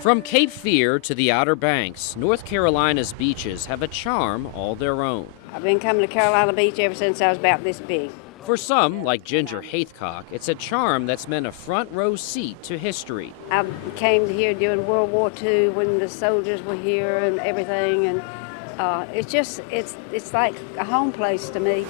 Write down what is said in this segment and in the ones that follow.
From Cape Fear to the Outer Banks, North Carolina's beaches have a charm all their own. I've been coming to Carolina Beach ever since I was about this big. For some, like Ginger Haithcock, it's a charm that's meant a front row seat to history. I came here during World War II when the soldiers were here and everything, and it's like a home place to me.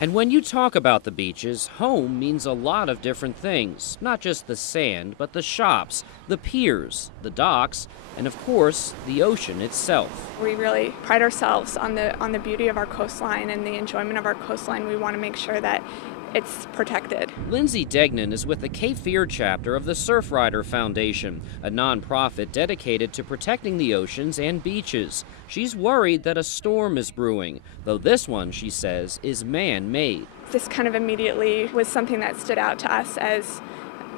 And when you talk about the beaches, home means a lot of different things. Not just the sand, but the shops, the piers, the docks, and of course, the ocean itself. We really pride ourselves on the beauty of our coastline and the enjoyment of our coastline. We want to make sure that it's protected. Lindsay Degnan is with the Cape Fear chapter of the Surfrider Foundation, a nonprofit dedicated to protecting the oceans and beaches. She's worried that a storm is brewing, though this one, she says, is man-made. This kind of immediately was something that stood out to us as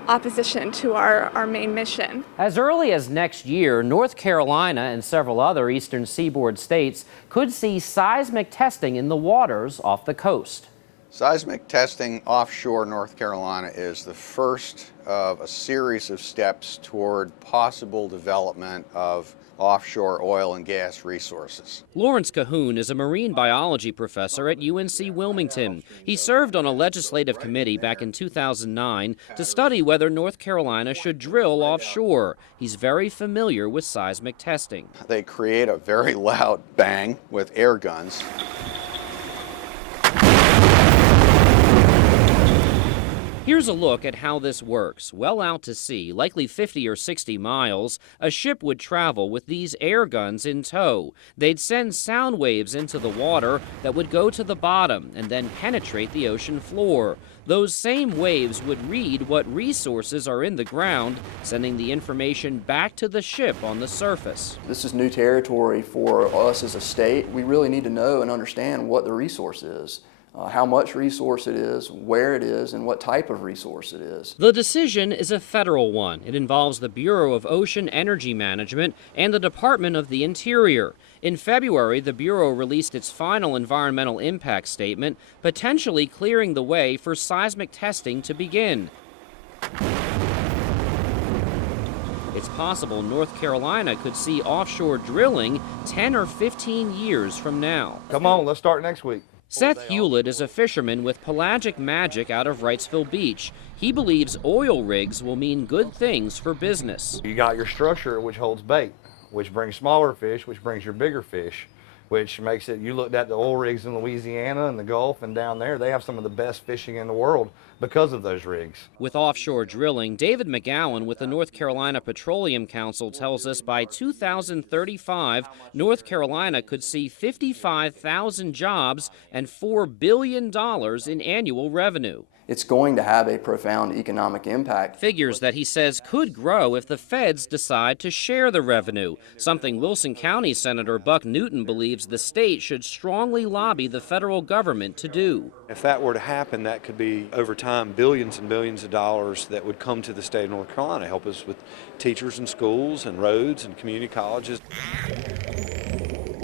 opposition to our main mission. As early as next year, North Carolina and several other eastern seaboard states could see seismic testing in the waters off the coast. Seismic testing offshore North Carolina is the first of a series of steps toward possible development of offshore oil and gas resources. Lawrence Cahoon is a marine biology professor at UNC Wilmington. He served on a legislative committee back in 2009 to study whether North Carolina should drill offshore. He's very familiar with seismic testing. They create a very loud bang with air guns. Here's a look at how this works. Well out to sea, likely 50 or 60 miles, a ship would travel with these air guns in tow. They'd send sound waves into the water that would go to the bottom and then penetrate the ocean floor. Those same waves would read what resources are in the ground, sending the information back to the ship on the surface. This is new territory for us as a state. We really need to know and understand what the resource is. How much resource it is, where it is, and what type of resource it is. The decision is a federal one. It involves the Bureau of Ocean Energy Management and the Department of the Interior. In February, the Bureau released its final environmental impact statement, potentially clearing the way for seismic testing to begin. It's possible North Carolina could see offshore drilling 10 or 15 years from now. Come on, let's start next week. Seth Hewlett is a fisherman with Pelagic Magic out of Wrightsville Beach. He believes oil rigs will mean good things for business. You got your structure, which holds bait, which brings smaller fish, which brings your bigger fish, which makes it, you looked at the oil rigs in Louisiana and the Gulf and down there, they have some of the best fishing in the world because of those rigs. With offshore drilling, David McGowan with the North Carolina Petroleum Council tells us by 2035, North Carolina could see 55,000 jobs and $4 billion in annual revenue. It's going to have a profound economic impact. Figures that he says could grow if the feds decide to share the revenue, something Wilson County Senator Buck Newton believes the state should strongly lobby the federal government to do. If that were to happen, that could be, over time, billions and billions of dollars that would come to the state of North Carolina, help us with teachers and schools and roads and community colleges.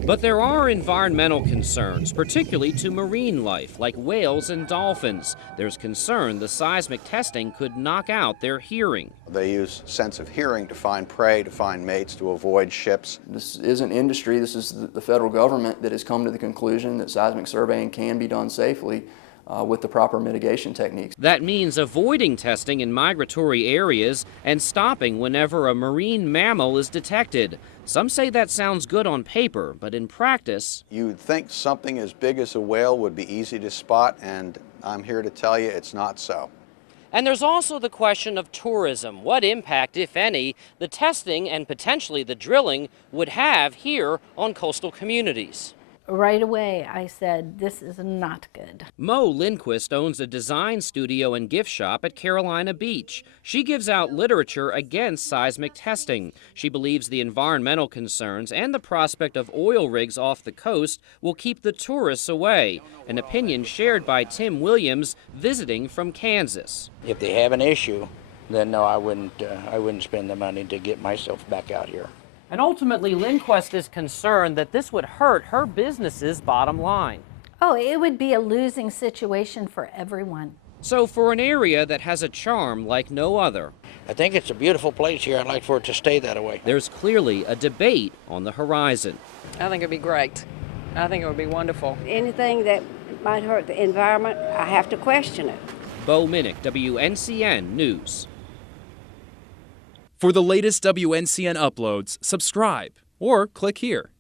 But there are environmental concerns, particularly to marine life, like whales and dolphins. There's concern the seismic testing could knock out their hearing. They use sense of hearing to find prey, to find mates, to avoid ships. This isn't industry, this is the federal government that has come to the conclusion that seismic surveying can be done safely with the proper mitigation techniques. That means avoiding testing in migratory areas and stopping whenever a marine mammal is detected. Some say that sounds good on paper, but in practice... You'd think something as big as a whale would be easy to spot, and I'm here to tell you it's not so. And there's also the question of tourism. What impact, if any, the testing and potentially the drilling would have here on coastal communities. Right away, I said, this is not good. Mo Lindquist owns a design studio and gift shop at Carolina Beach. She gives out literature against seismic testing. She believes the environmental concerns and the prospect of oil rigs off the coast will keep the tourists away, an opinion shared by Tim Williams, visiting from Kansas. If they have an issue, then no, I wouldn't spend the money to get myself back out here. And ultimately, Lindquist is concerned that this would hurt her business's bottom line. Oh, it would be a losing situation for everyone. So for an area that has a charm like no other, I think it's a beautiful place here. I'd like for it to stay that way. there's clearly a debate on the horizon. I think it'd be great. I think it would be wonderful. Anything that might hurt the environment, I have to question it. Beau, Minnick, WNCN News. For the latest WNCN uploads, subscribe or click here.